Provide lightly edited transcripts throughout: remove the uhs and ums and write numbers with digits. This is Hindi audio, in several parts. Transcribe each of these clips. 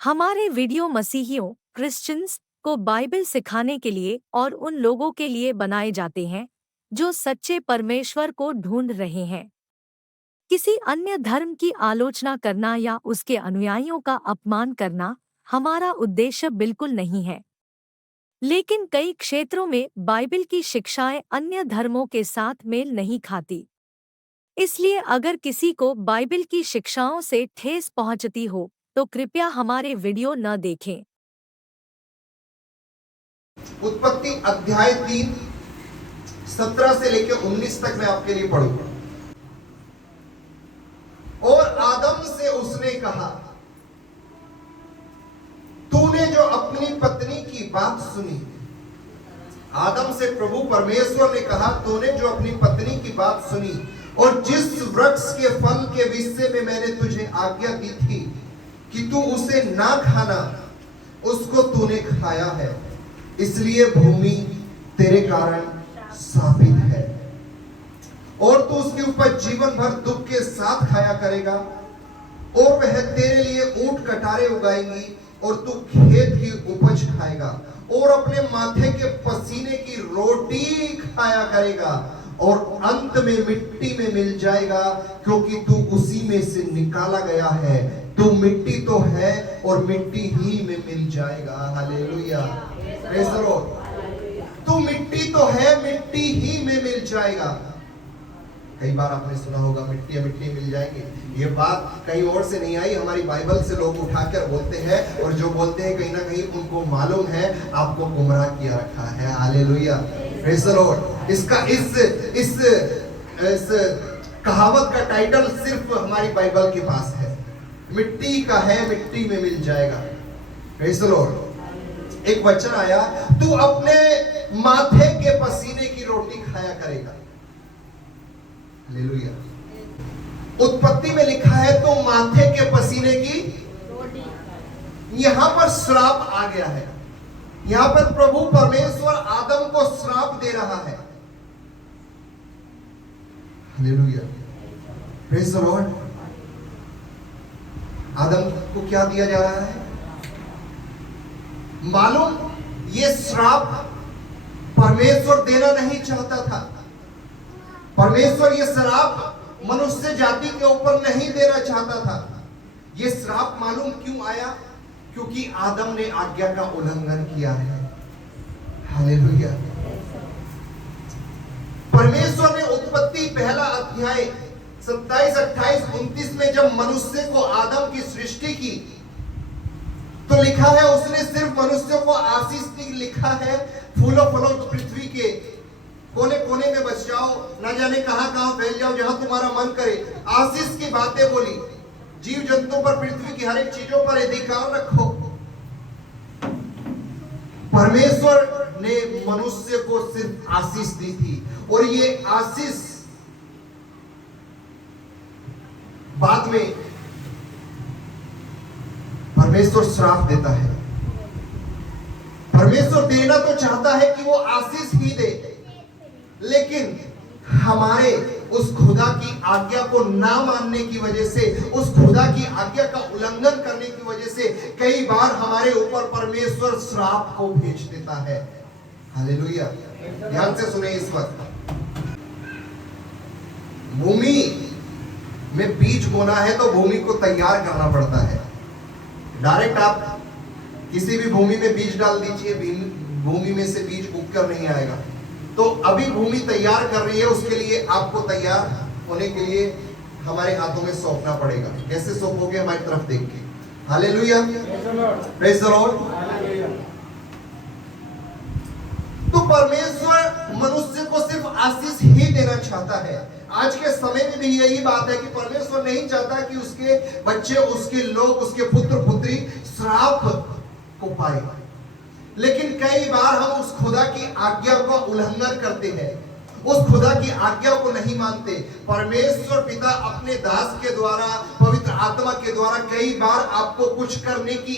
हमारे वीडियो मसीहियों क्रिश्चियंस को बाइबल सिखाने के लिए और उन लोगों के लिए बनाए जाते हैं जो सच्चे परमेश्वर को ढूंढ रहे हैं। किसी अन्य धर्म की आलोचना करना या उसके अनुयायियों का अपमान करना हमारा उद्देश्य बिल्कुल नहीं है। लेकिन कई क्षेत्रों में बाइबल की शिक्षाएं अन्य धर्मों के साथ मेल नहीं खाती। इसलिए अगर किसी को बाइबल की शिक्षाओं से ठेस पहुंचती हो तो कृपया हमारे वीडियो न देखें। उत्पत्ति अध्याय 3 17 से लेकर 19 तक मैं आपके लिए पढ़ूंगा। और आदम से उसने कहा, तूने जो अपनी पत्नी की बात सुनी। आदम से प्रभु परमेश्वर ने कहा, तूने जो अपनी पत्नी की बात सुनी और जिस वृक्ष के फल के विषय में मैंने तुझे आज्ञा दी थी कि तू उसे ना खाना, उसको तूने खाया है, इसलिए भूमि तेरे कारण शापित है और तू उसके ऊपर जीवन भर दुख के साथ खाया करेगा और वह तेरे लिए ऊंट कटारे उगाएंगी और तू खेत की उपज खाएगा और अपने माथे के पसीने की रोटी खाया करेगा और अंत में मिट्टी में मिल जाएगा, क्योंकि तू उसी में से निकाला गया है। तू मिट्टी तो है और मिट्टी ही में मिल जाएगा। Hallelujah, praise the Lord. तू मिट्टी तो है, मिट्टी ही में मिल जाएगा। कई बार आपने सुना होगा मिट्टी मिट्टी मिल जाएंगे। ये बात कहीं और से नहीं आई, हमारी बाइबल से लोग उठाकर बोलते हैं, और जो बोलते हैं कहीं ना कहीं उनको मालूम है आपको गुमराह किया रखा है। Hallelujah, praise the Lord. इसका इस कहावत का टाइटल सिर्फ हमारी बाइबल के पास है, मिट्टी का है, मिट्टी में मिल जाएगा। Praise the Lord. एक वचन आया, तू अपने माथे के पसीने की रोटी खाया करेगा। हालेलुया। उत्पत्ति में लिखा है तो माथे के पसीने की रोटी। यहां पर श्राप आ गया है। यहां पर प्रभु परमेश्वर आदम को श्राप दे रहा है। Hallelujah, praise the Lord. Adam को क्या दिया जा रहा है मालूम? ये श्राप परमेश्वर देना नहीं चाहता था। परमेश्वर ये श्राप मनुष्य जाति के ऊपर नहीं देना चाहता था। ये श्राप मालूम क्यों आया? क्योंकि आदम ने आज्ञा का उल्लंघन किया है। हालेलुया। परमेश्वर ने उत्पत्ति पहला अध्याय 27, 28, 29 में जब मनुष्य को आदम की सृष्टि की तो लिखा है उसने सिर्फ मनुष्य को आशीष नहीं लिखा है, फूलों फलों पृथ्वी के कोने कोने में बस जाओ, ना जाने कहां कहां फैल जाओ, जहां तुम्हारा मन करे। आशीष की बातें बोली, जीव जंतुओं पर, पृथ्वी की हर एक चीजों पर अधिकार रखो। परमेश्वर ने मनुष्य को सिर्फ आशीष दी थी, और ये आशीष बाद में परमेश्वर श्राप देता है। परमेश्वर देना तो चाहता है कि वो आशीष ही दे, लेकिन हमारे उस खुदा की आज्ञा को ना मानने की वजह से, उस खुदा की आज्ञा का उल्लंघन करने की वजह से कई बार हमारे ऊपर परमेश्वर श्राप को भेज देता है। हालेलुया। ध्यान से सुने। इस वक्त भूमि में बीज बोना है तो भूमि को तैयार करना पड़ता है। डायरेक्ट आप किसी भी भूमि में बीज डाल दीजिए, भूमि में से बीज उगकर नहीं आएगा। तो अभी भूमि तैयार कर रही है, उसके लिए आपको तैयार होने के लिए हमारे हाथों में सौंपना पड़ेगा। कैसे सौंपोगे? हमारी तरफ देख के। Hallelujah, praise the Lord. तो परमेश्वर मनुष्य को सिर्फ आशीष ही देना चाहता है। आज के समय में भी यही बात है कि परमेश्वर नहीं चाहता कि उसके बच्चे, उसके लोग, उसके पुत्र पुत्री श्राप को पाए। लेकिन कई बार हम उस खुदा की आज्ञा का उल्लंघन करते हैं, उस खुदा की आज्ञा को नहीं मानते। परमेश्वर पिता अपने दास के द्वारा, पवित्र आत्मा के द्वारा कई बार आपको कुछ करने की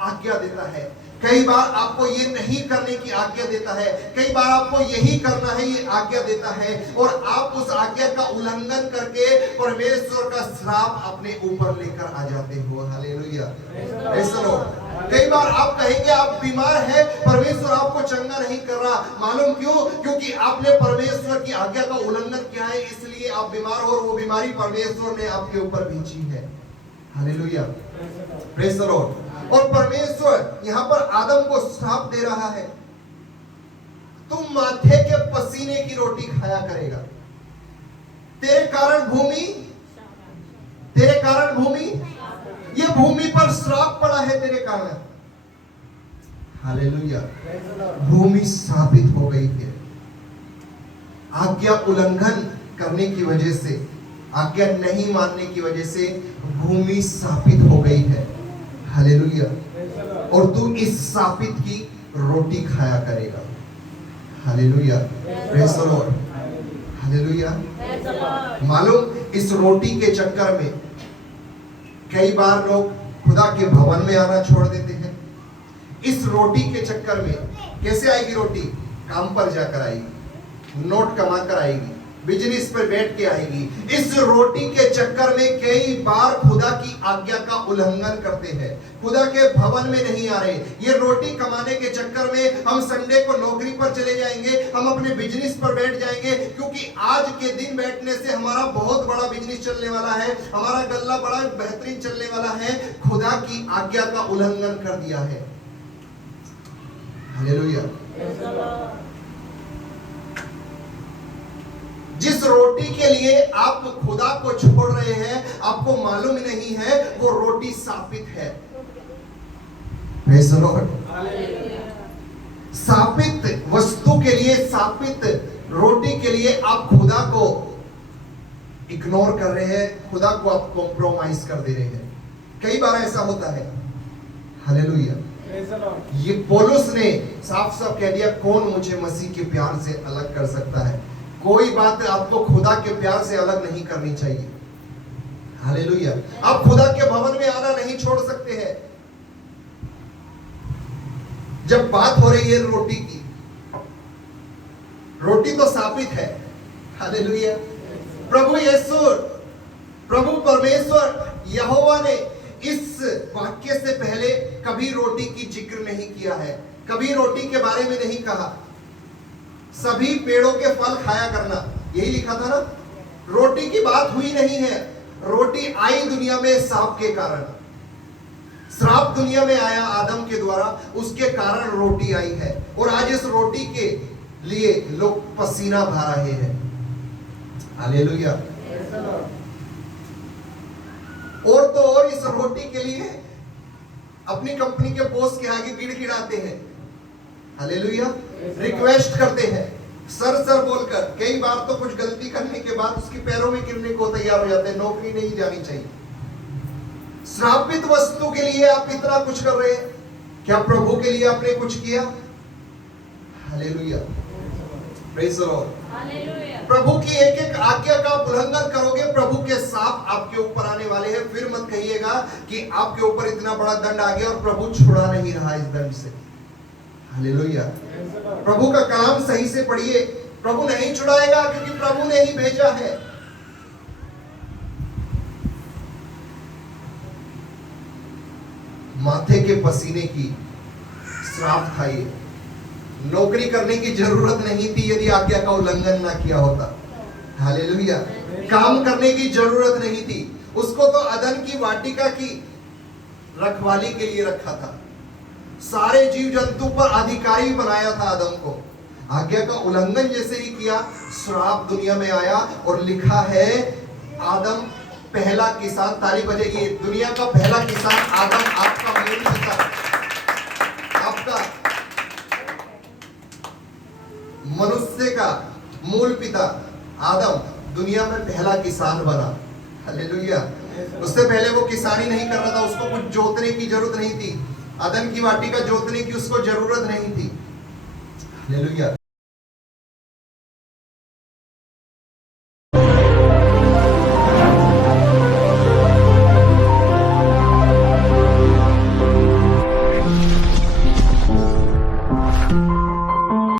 आज्ञा देता है, कई बार आपको ये नहीं करने की आज्ञा देता है, कई बार आपको यही करना है ये आज्ञा देता है, और आप उस आज्ञा का उल्लंघन करके परमेश्वर का श्राप अपने ऊपर लेकर आ जाते हो। Hallelujah, praise the Lord. कई बार आप कहेंगे आप बीमार हैं, परमेश्वर आपको चंगा नहीं कर रहा। मालूम क्यों? क्योंकि आपने परमेश्वर की आज्ञा का उल्लंघन किया है, इसलिए आप बीमार हो, और वो बीमारी परमेश्वर ने आपके ऊपर भेजी है। Hallelujah, praise the Lord. और परमेश्वर यहां पर आदम को श्राप दे रहा है, तुम माथे के पसीने की रोटी खाया करेगा, तेरे कारण भूमि ये भूमि पर श्राप पड़ा है तेरे कारण। हालेलुया, भूमि शापित हो गई है। आज्ञा उल्लंघन करने की वजह से, आज्ञा नहीं मानने की वजह से भूमि शापित हो गई है। हालेलुया, और तू इस शापित की रोटी खाया करेगा। Hallelujah, praise the Lord. Hallelujah. मालूम, इस रोटी के चक्कर में कई बार लोग खुदा के भवन में आना छोड़ देते हैं। इस रोटी के चक्कर में कैसे आएगी रोटी? काम पर जाकर आएगी, नोट कमा कर आएगी, बिजनेस पर बैठ के आएगी। इस रोटी के चक्कर में कई बार खुदा की आज्ञा का उल्लंघन करते हैं, खुदा के भवन में नहीं आ रहे। ये रोटी कमाने के चक्कर में हम संडे को नौकरी पर चले जाएंगे, हम अपने बिजनेस पर बैठ जाएंगे, क्योंकि आज के दिन बैठने से हमारा बहुत बड़ा बिजनेस चलने वाला है, हमारा गल्ला बड़ा बेहतरीन चलने वाला है। खुदा की आज्ञा का उल्लंघन कर दिया है। हालेलुया। जिस रोटी के लिए आप खुदा को छोड़ रहे हैं, आपको मालूम ही नहीं है वो रोटी शापित है। Praise the Lord. शापित वस्तु के लिए, शापित रोटी के लिए आप खुदा को इग्नोर कर रहे हैं, खुदा को आप कॉम्प्रोमाइज कर दे रहे हैं। कई बार ऐसा होता है। हालेलुया। ये पौलुस ने साफ साफ कह दिया, कौन मुझे मसीह के प्यार से अलग कर सकता है? कोई बात आपको खुदा के प्यार से अलग नहीं करनी चाहिए। हालेलुया। आप खुदा के भवन में आना नहीं छोड़ सकते हैं। जब बात हो रही है रोटी की, रोटी तो शापित है। हालेलुया। प्रभु यीशु, प्रभु परमेश्वर यहोवा ने इस वाक्य से पहले कभी रोटी की जिक्र नहीं किया है, कभी रोटी के बारे में नहीं कहा। सभी पेड़ों के फल खाया करना, यही लिखा था ना। रोटी की बात हुई नहीं है। रोटी आई दुनिया में श्राप के कारण। श्राप दुनिया में आया आदम के द्वारा, उसके कारण रोटी आई है। और आज इस रोटी के लिए लोग पसीना बहा रहे हैं। हालेलुया। और तो और इस रोटी के लिए अपनी कंपनी के बॉस के आगे गिड़गिड़ाते हैं। हालेलुया। रिक्वेस्ट करते हैं सर बोलकर। कई बार तो कुछ गलती करने के बाद उसके पैरों में गिरने को तैयार हो जाते हैं, नौकरी नहीं जानी चाहिए। श्रापित वस्तु के लिए आप इतना कुछ कर रहे हैं, क्या प्रभु के लिए आपने कुछ किया? Hallelujah, praise the Lord. प्रभु की एक एक आज्ञा का उल्लंघन करोगे, प्रभु के साप आपके ऊपर आने वाले हैं। फिर मत कहिएगा कि आपके ऊपर इतना बड़ा दंड आ गया और प्रभु छुड़ा नहीं रहा इस दंड से। हालेलुया। प्रभु का कलाम सही से पढ़िए, प्रभु नहीं छुड़ाएगा, क्योंकि प्रभु ने ही भेजा है। माथे के पसीने की श्राप था ये। नौकरी करने की जरूरत नहीं थी यदि आज्ञा का उल्लंघन ना किया होता। हालेलुया। काम करने की जरूरत नहीं थी, उसको तो अदन की वाटिका की रखवाली के लिए रखा था। सारे जीव जंतु पर अधिकारी बनाया था आदम को। आज्ञा का उल्लंघन जैसे ही किया, श्राप दुनिया में आया। और लिखा है आदम पहला किसान, ताली बजेगी, दुनिया का पहला किसान आदम, आपका मूल पिता, आपका मनुष्य का मूल पिता आदम दुनिया में पहला किसान बना। हालेलुया। उससे पहले वो किसानी नहीं कर रहा था, उसको कुछ जोतने की जरूरत नहीं थी, अदन की वाटिका जोतने की उसको जरूरत नहीं थी। हालेलुया।